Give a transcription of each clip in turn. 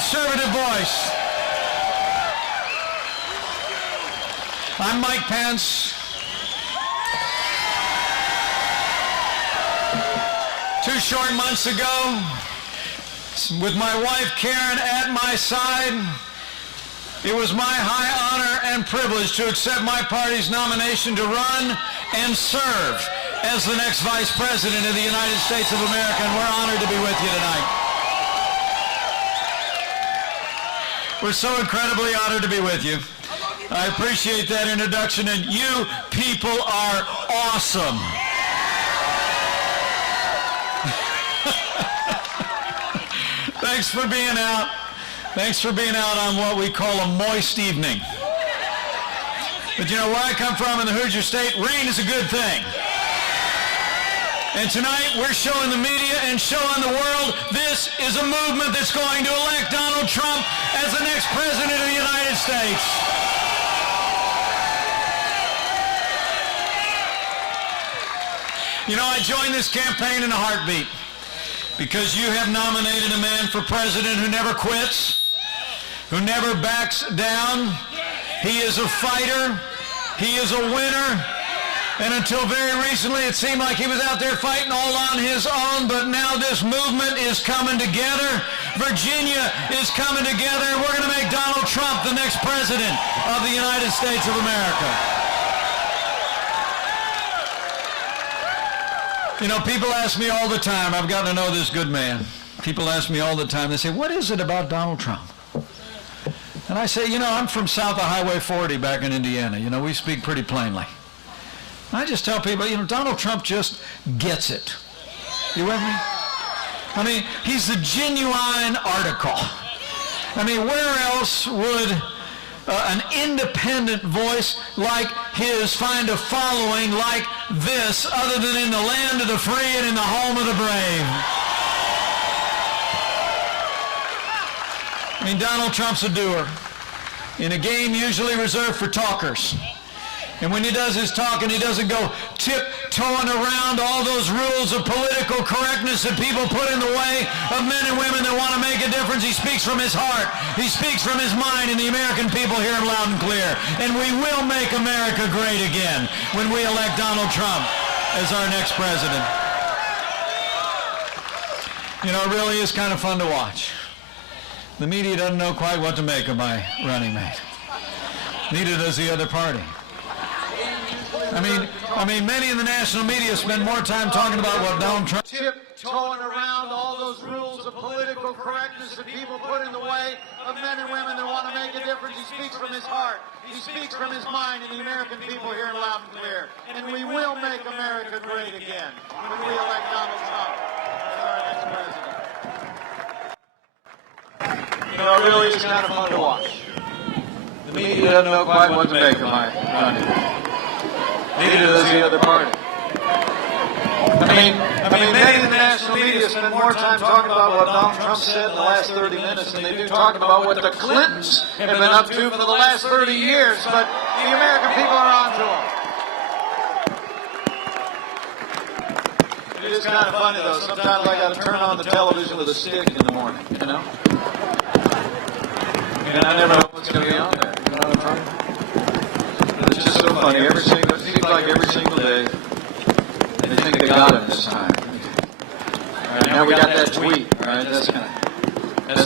conservative voice. I'm Mike Pence. 2 short months ago, with my wife Karen at my side, it was my high honor and privilege to accept my party's nomination to run and serve as the next Vice President of the United States of America, and we're honored to be with you tonight. We're so incredibly honored to be with you. I appreciate that introduction, and you people are awesome. Thanks for being out. Thanks for being out on what we call a moist evening. But you know, where I come from in the Hoosier State, rain is a good thing. And tonight we're showing the media and showing the world this is a movement that's going to elect Donald Trump as the next president of the United States. You know, I joined this campaign in a heartbeat because you have nominated a man for president who never quits, who never backs down. He is a fighter. He is a winner. And until very recently, it seemed like he was out there fighting all on his own, but now this movement is coming together. Virginia is coming together, and we're going to make Donald Trump the next president of the United States of America. You know, people ask me all the time, I've gotten to know this good man. People ask me all the time, they say, what is it about Donald Trump? And I say, you know, I'm from south of Highway 40 back in Indiana. You know, we speak pretty plainly. I just tell people, you know, Donald Trump just gets it. You with me? I mean, he's the genuine article. I mean, where else would an independent voice like his find a following like this other than in the land of the free and in the home of the brave? I mean, Donald Trump's a doer in a game usually reserved for talkers. And when he does his talking, he doesn't go tiptoeing around all those rules of political correctness that people put in the way of men and women that want to make a difference. He speaks from his heart. He speaks from his mind, and the American people hear him loud and clear. And we will make America great again when we elect Donald Trump as our next president. You know, it really is kind of fun to watch. The media doesn't know quite what to make of my running mate. Neither does the other party. I mean, many in the national media spend more time talking about what Donald Trump tiptoeing around all those rules of political correctness that people put in the way of men and women that want to make a difference. He speaks from his heart. He speaks from his mind, and the American people hear him loud and clear. And we will make America great again when we elect Donald Trump as our next president. You know, it really is kind of fun to watch. The media doesn't know quite what to make of my running. Neither does the other party. I mean, many in the national media spend more time talking about what Donald Trump said in the last 30 minutes than they do talking about what the Clintons have been up to for the last 30 years. But the American people are on to them. It is kind of funny, though. Sometimes I got to turn on the television with a stick in the morning, you know? And I never know what's going to be on there. You know what I'm talking about? It's just so funny. It seems like every single day, they think they got him this time. Right, now we got that tweet, right? That's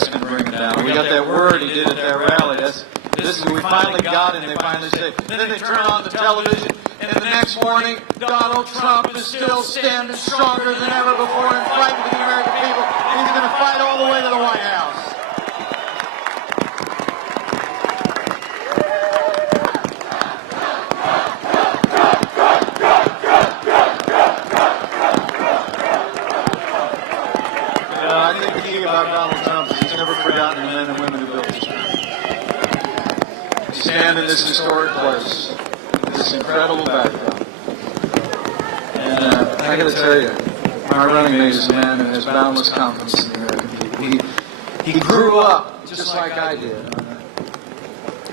gonna bring him down. We got that word he did at that rally. We finally got him. They finally say. Then they turn on the television, and the next morning, Donald Trump is still standing stronger than ever before and fighting for the American people. He's going to fight all the way to the White House. About Donald Trump, he's never forgotten the men and women who built this country. We stand in this historic place, this incredible backdrop. And I got to tell you, our running mate is a man who has boundless confidence in the American people. He grew up just like I did,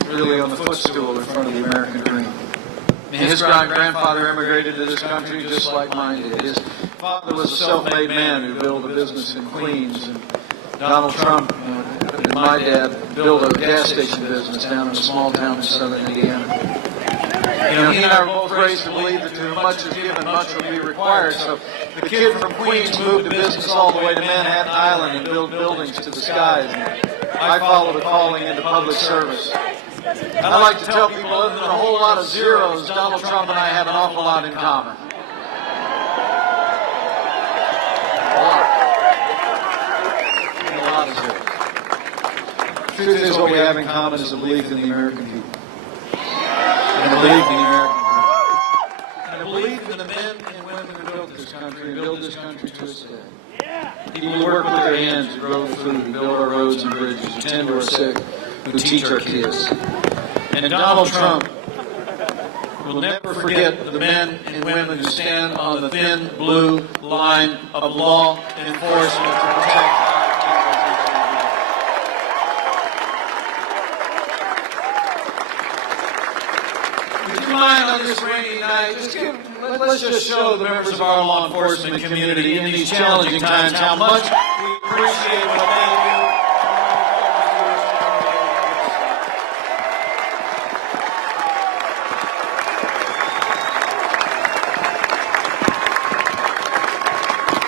really on the footstool in front of the American dream. His grandfather immigrated to this country just like mine did. His father was a self-made man who built a business in Queens. And Donald Trump did my dad build a gas station business down in a small town in southern Indiana. You know, he and I were both raised to believe that to much is given, much will be required. So the kid from Queens moved to business all the way to Manhattan Island and built buildings to the skies. And I followed a calling into public service. I like to tell people, other than a whole lot of zeros, Donald Trump and I have an awful lot in common. A lot of zeros. The truth is, what we have in common is a belief in the American people. And a belief in the American people. And a belief in the men and women who built this country and build this country to this day. People who work with their hands, who grow food, who build our roads and bridges, who tend to our sick, who teach our kids. And Donald Trump will never forget the men and women who stand on the thin blue line of law enforcement to protect Would you mind on this rainy night, let's just show the members of our law enforcement community in these challenging times how much we appreciate what they do.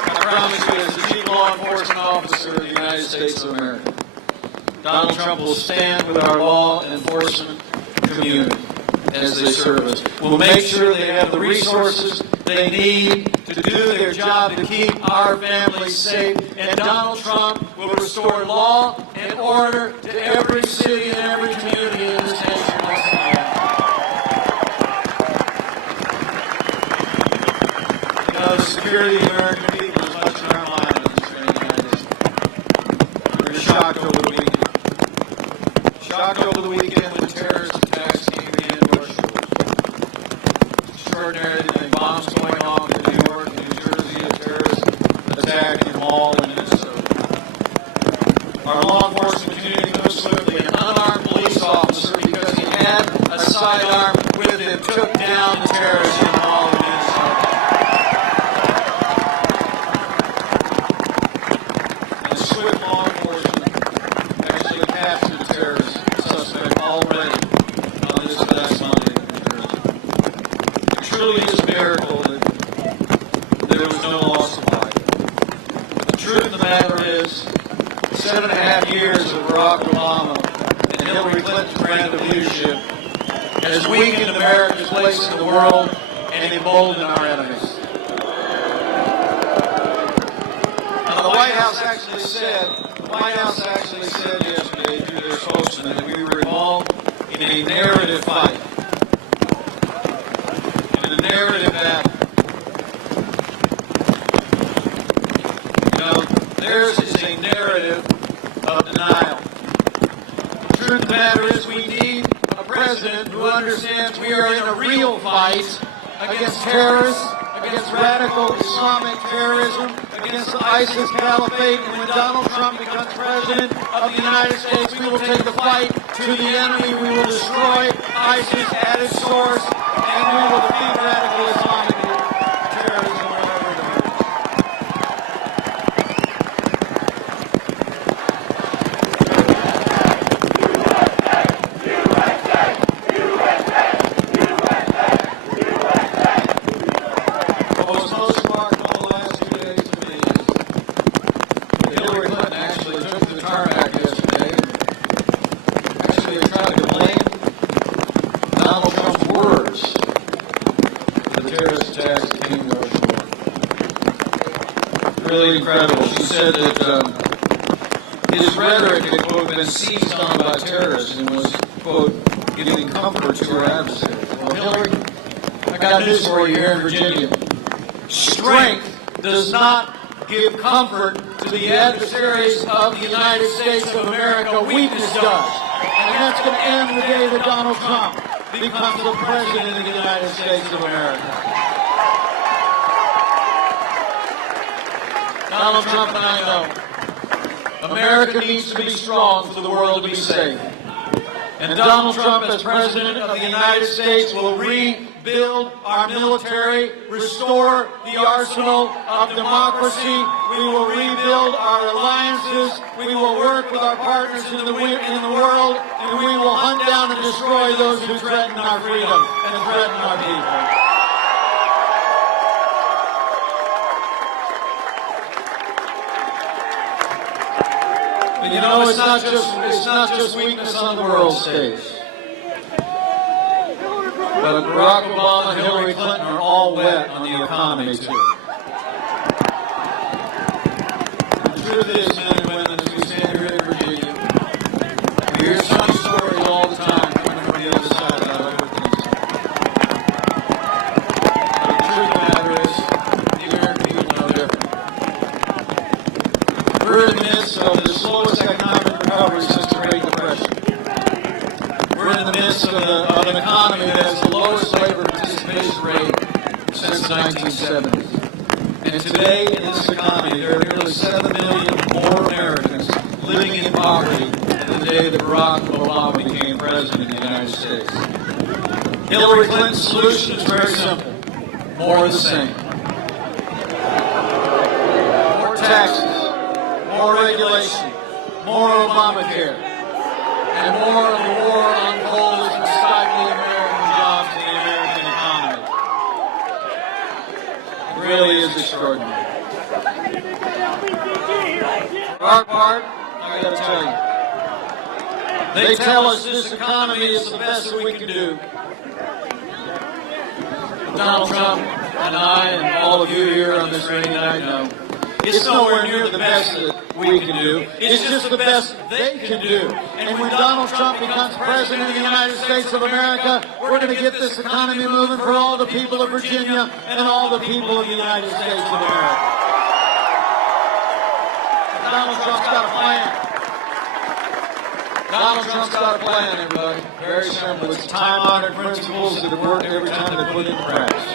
I promise you, as the chief law enforcement officer of the United States of America, Donald Trump will stand with our law enforcement community as they serve us. We'll make sure they have the resources they need to do their job to keep our families safe. And Donald Trump will restore law and order to every city and every community in this nation. You know, the security of the American people is much on our mind on this rainy night. We're shocked over the weekend. Shocked over the weekend when terrorist attacks came in our shores. Extraordinary thing. Bombs going off in New York and New Jersey, a terrorist attack in a mall in Minnesota. Our law enforcement community moved swiftly. An unarmed police officer, because he had a sidearm with him, took down the terrorist in the mall in Minnesota. And swift law enforcement actually captured the terrorist suspect already on this last Monday in New Jersey. It truly is a miracle that there was no loss of life. The truth of the matter is, 7.5 years of Barack Obama and Hillary Clinton's brand of leadership has weakened America's place in the world and emboldened our enemies. Now, the White House actually said yesterday through their spokesman that we were involved in a narrative fight, in a narrative battle. You know, theirs is a narrative of denial. The truth of the matter is, we need a president who understands we are in a real fight against terrorists, against radical Islamic terrorism, against the ISIS caliphate. And when Donald Trump becomes president of the United States, we will take the fight to the enemy. We will destroy ISIS at its source, and we will defeat radical Islamic terrorism wherever it emerges. What was most remarkable the last 2 days to me is that Hillary Clinton actually took to the tarmac yesterday and actually tried to blame Donald Trump's words for the terrorist attacks that came to our shore. Really incredible. She said that his rhetoric had, quote, been seized on by terrorists and was, quote, giving comfort to our adversaries. Well, Hillary, I got news for you here in Virginia. Strength does not give comfort to the adversaries of the United States of America. Weakness does. And that's going to end the day that Donald Trump becomes the president of the United States of America. Donald Trump and I know America needs to be strong for the world to be safe. And Donald Trump, as President of the United States, will rebuild our military, restore the arsenal of democracy. We will rebuild our alliances. We will work with our partners in the world, and we will hunt down and destroy those who threaten our freedom and threaten our people. And you know, it's not just weakness on the world stage. But Barack Obama and Hillary Clinton are all wet on the economy, too. The truth is, men and women, as we stand here in Virginia, we hear sunny stories all the time coming from the other side about other things. But the truth of the matter is, the American people know different. We're in the midst of the slowest economic recovery since the Great Depression. We're in the midst of an economy that has the lowest labor participation rate since the 1970s. And today, in this economy, there are nearly 7 million more Americans living in poverty than the day that Barack Obama became president of the United States. Hillary Clinton's solution is very simple. More of the same. More taxes, more regulation, more Obamacare, and more of the war on coal that's been stifling American jobs and the American economy. It really is extraordinary. For our part, I got to tell you, they tell us this economy is the best that we can do. Donald Trump and I and all of you here on this rainy night know it's nowhere near the best that we can do. It's just the best they can do. And when Donald Trump becomes president of the United States of America, we're going to get this economy moving for all the people of Virginia and all the people of the United States of America. Donald Trump's got a plan. Donald Trump's got a plan, everybody. Very simple. It's time-honored principles that have worked every time they put it in practice.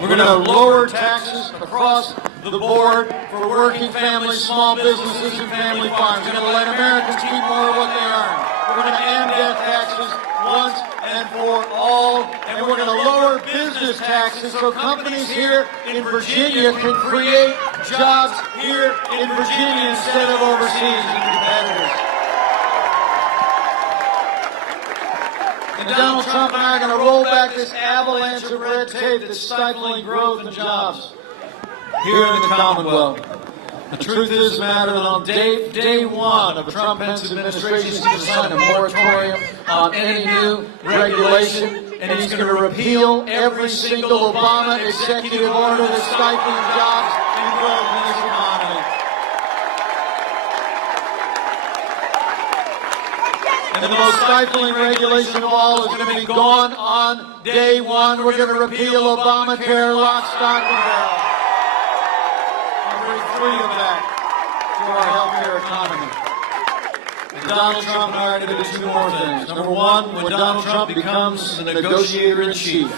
We're going to lower taxes across the board for working families, small businesses, and family farms. We're going to let Americans keep more of what they earn. We're going to end death taxes once and for all. And we're going to lower business taxes so companies here in Virginia can create jobs here in Virginia instead of overseas in competitors. And Donald Trump and I are going to roll back this avalanche of red tape that's stifling growth and jobs here in the Commonwealth. The truth is, matter that on day one of the Trump-Pence administration, he's going to sign a moratorium on any new regulation, and he's going to repeal every single Obama executive order that's stifling jobs and growth in this economy. And the most stifling regulation of all is going to be gone on day one. We're going to repeal Obamacare, lock, stock, and barrel. Freedom back to our healthcare economy. And Donald Trump and I are going to do two more things. Number one, when Donald Trump becomes the negotiator-in-chief,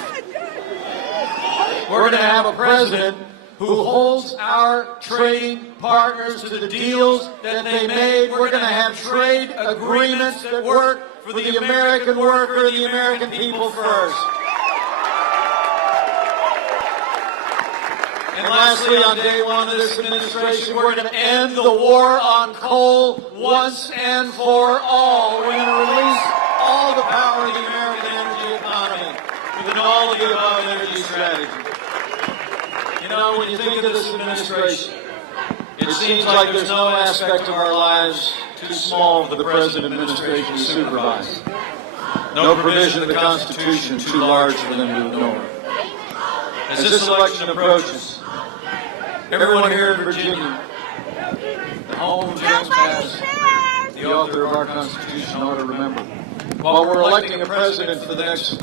we're going to have a president who holds our trading partners to the deals that they made. We're going to have trade agreements that work for the American worker and the American people first. And lastly, on day one of this administration, we're going to end the war on coal once and for all. We're going to release all the power of the American energy economy with an all-of-the-above energy strategy. You know, when you think of this administration, it seems like there's no aspect of our lives too small for the present administration to supervise. No provision of the Constitution too large for them to ignore. As this election approaches, everyone here in Virginia, the home of James Madison, the author of our Constitution, ought to remember, while we're electing a president for the next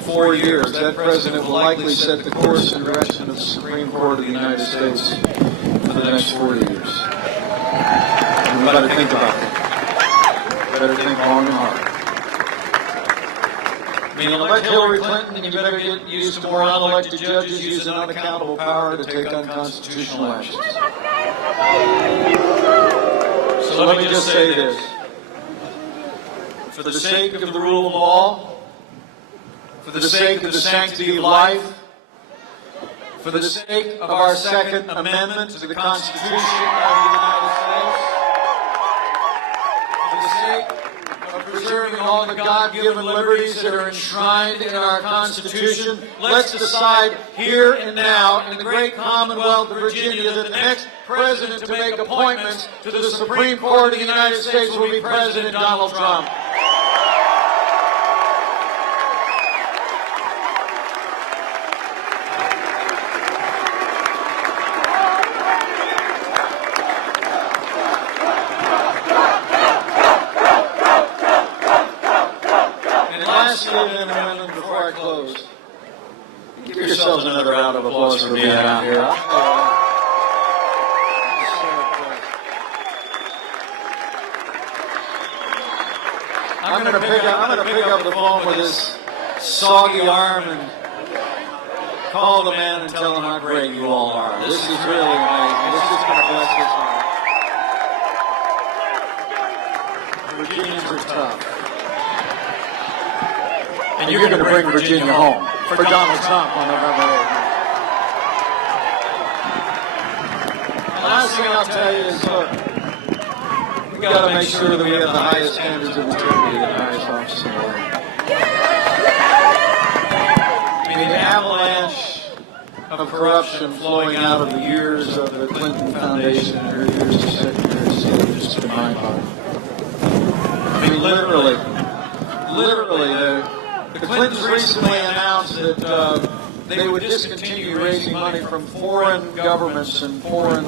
4 years, that president will likely set the course and direction of the Supreme Court of the United States for the next 40 years. And we better think about that. Better think long and hard. I mean, elect Hillary Clinton, and you better get used to more unelected judges using unaccountable power to take unconstitutional actions. So let me just say this. for the sake of the rule of law, for the sake of the sanctity of life, for the sake of our Second Amendment to the Constitution of the United States, for the sake of preserving all the God-given liberties that are enshrined in our Constitution, let's decide here and now in the great Commonwealth of Virginia that the next president to make appointments to the Supreme Court of the United States will be President Donald Trump. Before I close, give yourselves another round of applause for being out here. I'm going to pick up the phone with this soggy arm and call the man and tell him how great you all are. This is really amazing. This is going to bless his heart. Virginians are tough. And you're going to bring Virginia home for Donald Trump on November 8th. The last thing I'll tell you is, look, we've got to make sure that we have the highest standards of integrity in the highest office in the world. I mean, the avalanche of corruption flowing out of the years of the Clinton Foundation and her years as Secretary of State is just mind-boggling. I mean, literally, the Clintons recently announced that they would discontinue raising money from foreign governments and foreign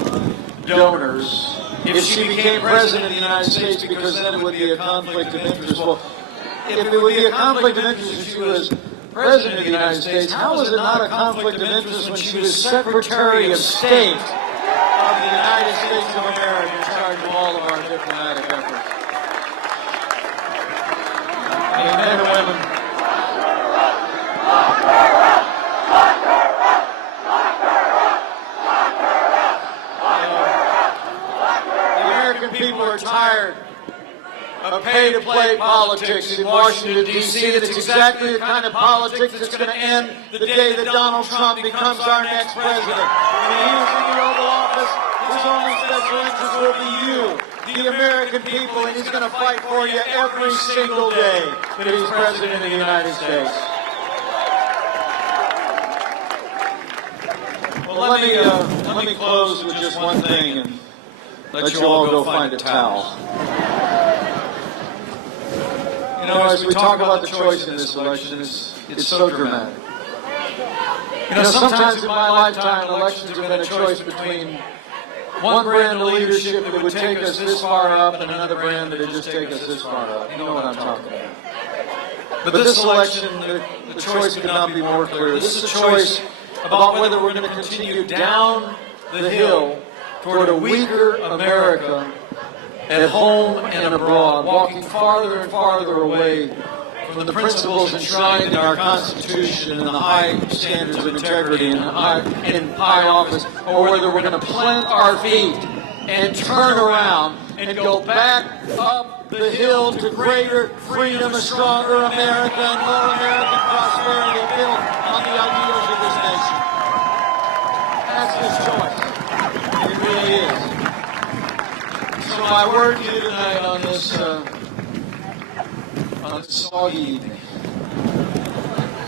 donors if she became president of the United States, because then it would be a conflict of interest. Well, if it would be a conflict of interest if she was president of the United States, how was it not a conflict of interest when she was Secretary of State of the United States of America in charge of all of our diplomatic efforts? I mean, men and women. People are tired of pay-to-play politics in Washington, D.C. That's exactly the kind of politics that's going to end the day that Donald Trump becomes our next president. When he is in the Oval Office, his only special interest will be you, the American people, and he's going to fight for you every single day that he's president of the United States. Well, let me close with just one thing and let you all go find a towel. You know, as we talk about the choice in this election, it's so dramatic. You know, sometimes in my lifetime, elections have been a choice between one brand of leadership that would take us this far up and another brand that would just take us this far up. You know what I'm talking about. But this election, the choice could not be more clear. This is a choice about whether we're going to continue down the hill toward a weaker America at home and abroad, walking farther and farther away from the principles enshrined in our Constitution and the high standards of integrity and high office, or whether we're going to plant our feet and turn around and go back up the hill to greater freedom, a stronger America, and more American prosperity built on the ideals of this nation. That's his choice. It really is. So my word to you tonight on this soggy evening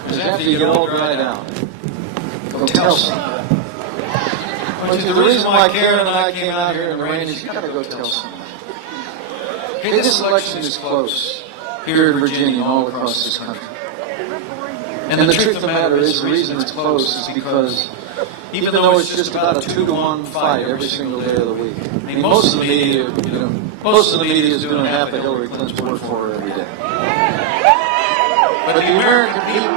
is, after you get all dried out, go tell somebody. The reason why Karen and I came out here in the rain is you got to go tell somebody. Hey, this election is close here in Virginia and all across this country. And the truth of the matter is, the reason it's close is because even though it's just about a 2-to-1 fight every single day of the week, I mean, most of the media is doing half of Hillary Clinton's work for her every day. But the American people,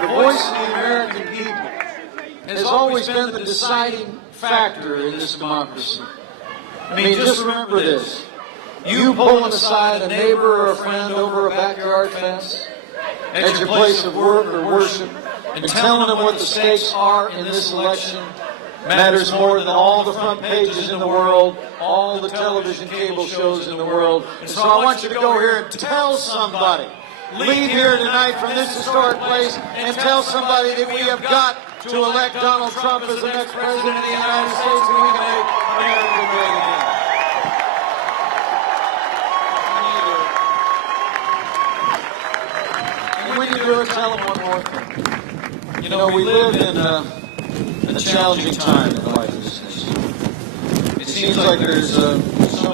the voice of the American people, has always been the deciding factor in this democracy. I mean, just remember this. You pulling aside a neighbor or a friend over a backyard fence at your place of work or worship and telling them what the stakes are in this election matters more than all the front pages in the world, all the television cable shows in the world. And so I want you to go here and tell somebody. Leave here tonight from this historic place and tell somebody that we have got to elect Donald Trump as the next president of the United States and we can make America great again. And when you do it, tell them one more thing. You know, we live in a challenging time in the life of this nation. It seems like there's so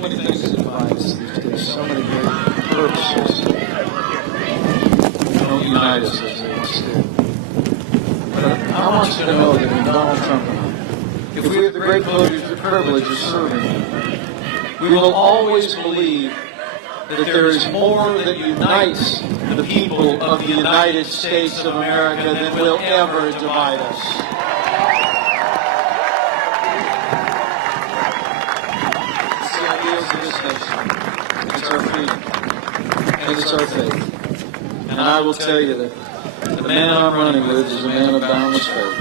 many things that divide us these days, so many great purposes don't unite us as they once did. But I want you to know that in Donald Trump and I, if we have the great privilege of serving him, we will always believe that there is more that unites the people of the United States of America than will ever divide us. It's the ideals of this nation. It's our freedom. And it's our faith. And I will tell you that the man I'm running with is a man of boundless faith.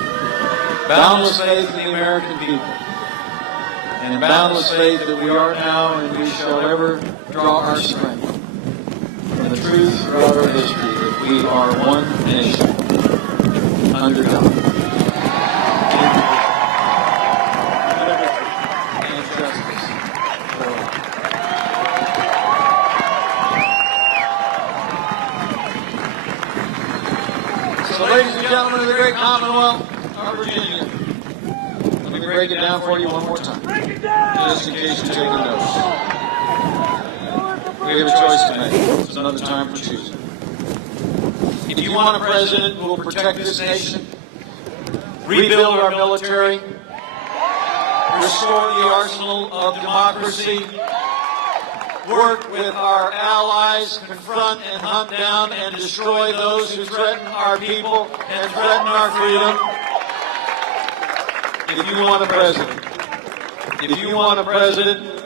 Boundless faith in the American people. And boundless faith that we are now and we shall ever draw our strength from the truth throughout our history that we are one nation under God. And justice for all. So, ladies and gentlemen of the great Commonwealth of Virginia, let me break it down for you one more time, just in case you're taking notes. We have a choice to make. It's another time for choosing. If you want a president who will protect this nation, rebuild our military, restore the arsenal of democracy, work with our allies, confront and hunt down and destroy those who threaten our people and threaten our freedom. If you want a president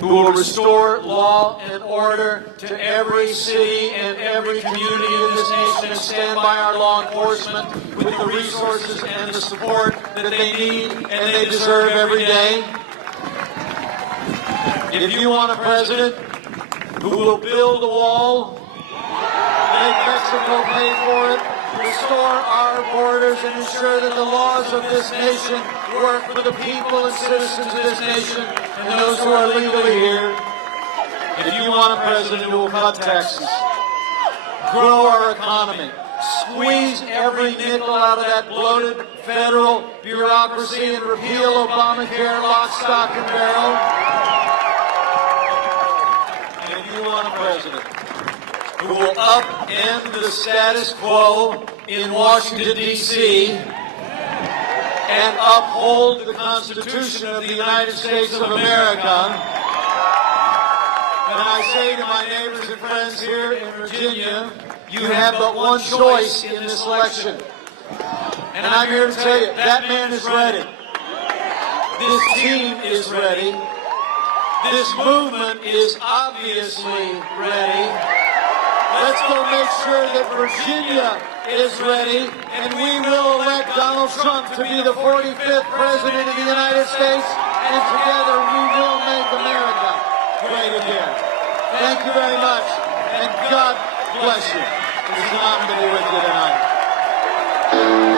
who will restore law and order to every city and every community in this nation and stand by our law enforcement with the resources and the support that they need and they deserve every day. If you want a president who will build a wall, make Mexico pay for it, restore our borders and ensure that the laws of this nation work for the people and citizens of this nation and those who are legally here. If you want a president who will cut taxes, grow our economy, squeeze every nickel out of that bloated federal bureaucracy and repeal Obamacare lock, stock, and barrel. And if you want a president who will upend the status quo in Washington, D.C., and uphold the Constitution of the United States of America, and I say to my neighbors and friends here in Virginia, you have but one choice in this election. And I'm here to tell you, that man is ready. This team is ready. This movement is obviously ready. Let's go make sure that Virginia is ready, and we will elect Donald Trump to be the 45th President of the United States, and together we will make America great again. Thank you very much, and God bless you. It's an honor to be with you tonight.